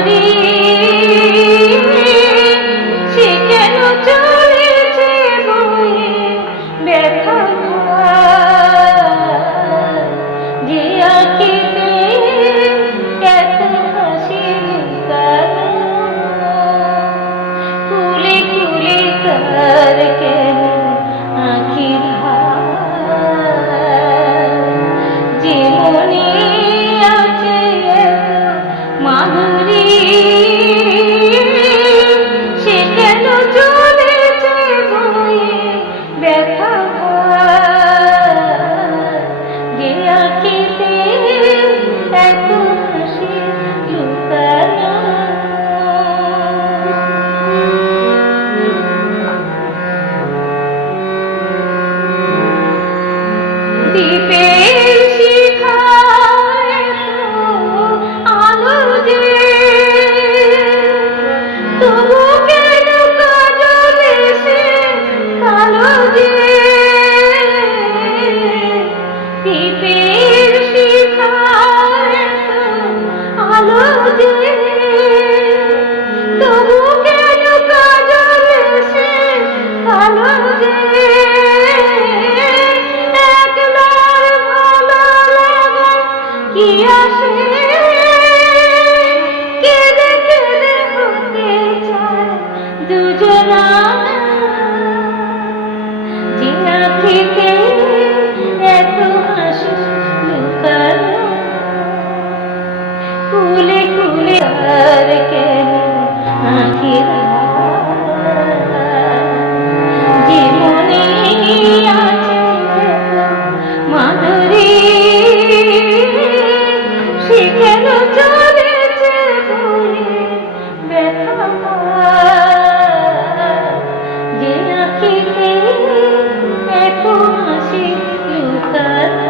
মাধুরী সে কেন চলেছে বয়ে ব্যথা যে আঁখিতে এত হাসি লুকানো কুলে কুলে তার কেন আঁখির যে মনে আছে এত মাধুরী সে কেন চলেছে বয়ে ব্যথা যে আঁখিতে এত হাসি লুকানো দ্বীপের শিখায় আলো যে তবু কেন কাজল এসে কালো যে দ্বীপের শিখায় আলো যে তবু কেন কাজল এসে কালো যে কি আসে কেঁদে কেঁদে হতে চায় দুজনা যে আঁখিতে এত হাসি লুকানো কুলে কুলে আর কেন আঁখির যে মনে আছে মাধুরী সে কেন চলেছে বয়ে ব্যথা যে আঁখিতে এত হাসি লুকানো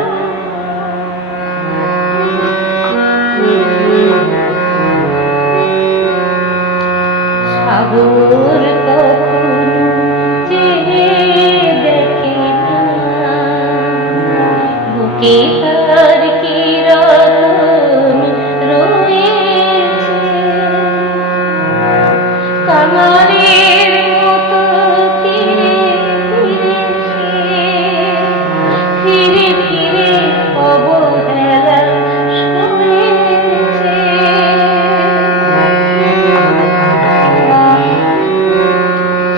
সাগর কখনো চেয়ে দেখে না বুকে তার কিরণ রয়েছে কাঙালের মতো ফিরে ফিরে ফিরে অবহেলা শুয়েছে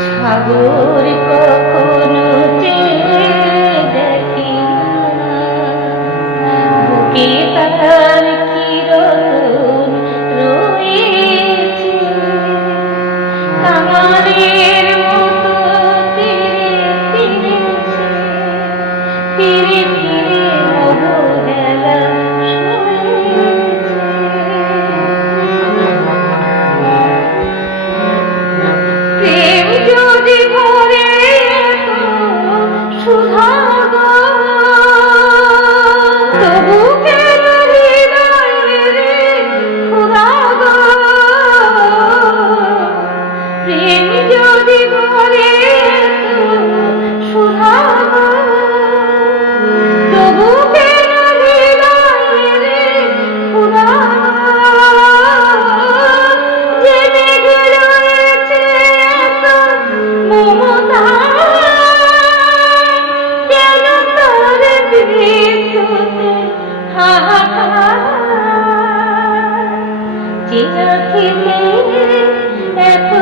সাগর কখনো চেয়ে দেখি বুকে তার কিরণ রয়েছে কাঙালের মতো ফিরে ফিরে ফিরে অবহেলা শুয়েছে প্রেম যদি ভরে সুধা তবু কেন হৃদয়ে রে খোদা গো প্রেম যদি ভরে সুধা তবু কেন হৃদয়ে রে খোদা যে মেঘ রয়েছে এত মমতা কেন তার বিদ্যুতে হাহাকার যে আঁখিতে এত